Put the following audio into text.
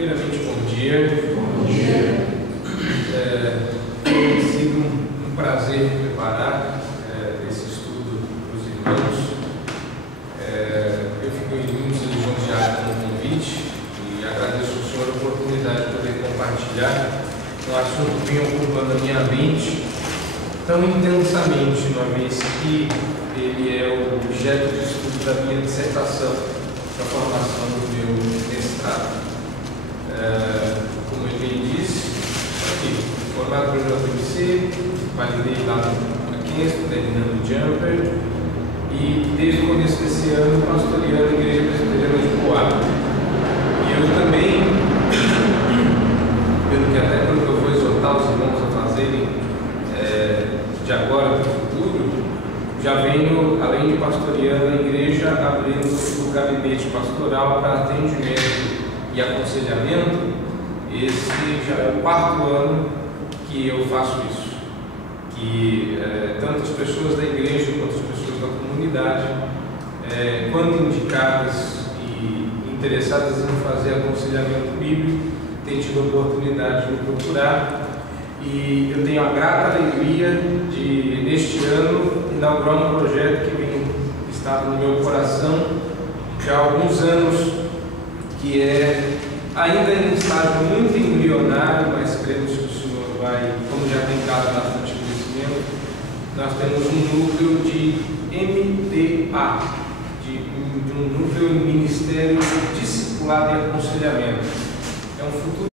Primeiramente, bom dia. Bom dia. Tem sido um prazer preparar esse estudo para os irmãos. Eu fico muito lisonjeado com o convite e agradeço ao senhor a oportunidade de poder compartilhar um assunto que vem ocupando a minha mente tão intensamente, uma vez que ele é o objeto de estudo da minha dissertação, da formação do meu mestrado. Como ele bem disse, aqui, formado pelo JMC, validei lá no Mackenzie, terminando o Jumper, e desde o começo desse ano pastoreando a Igreja Presbiteriana de Poá. E eu também, pelo que eu vou exortar os irmãos a fazerem de agora para o futuro, já venho, além de pastoreando a igreja, abrindo o gabinete pastoral para atendimento e aconselhamento. Esse já é o 4º ano que eu faço isso, que tanto as pessoas da igreja quanto as pessoas da comunidade, quando indicadas e interessadas em fazer aconselhamento bíblico, têm tido a oportunidade de me procurar. E eu tenho a grata alegria de, neste ano, inaugurar um projeto que vem estado no meu coração já há alguns anos, que é ainda em um estágio muito embrionário, mas cremos que o Senhor vai, como já tem dado bastante conhecimento, nós temos um núcleo de MDA, de um núcleo em Ministério Discipulado e Aconselhamento. É um futuro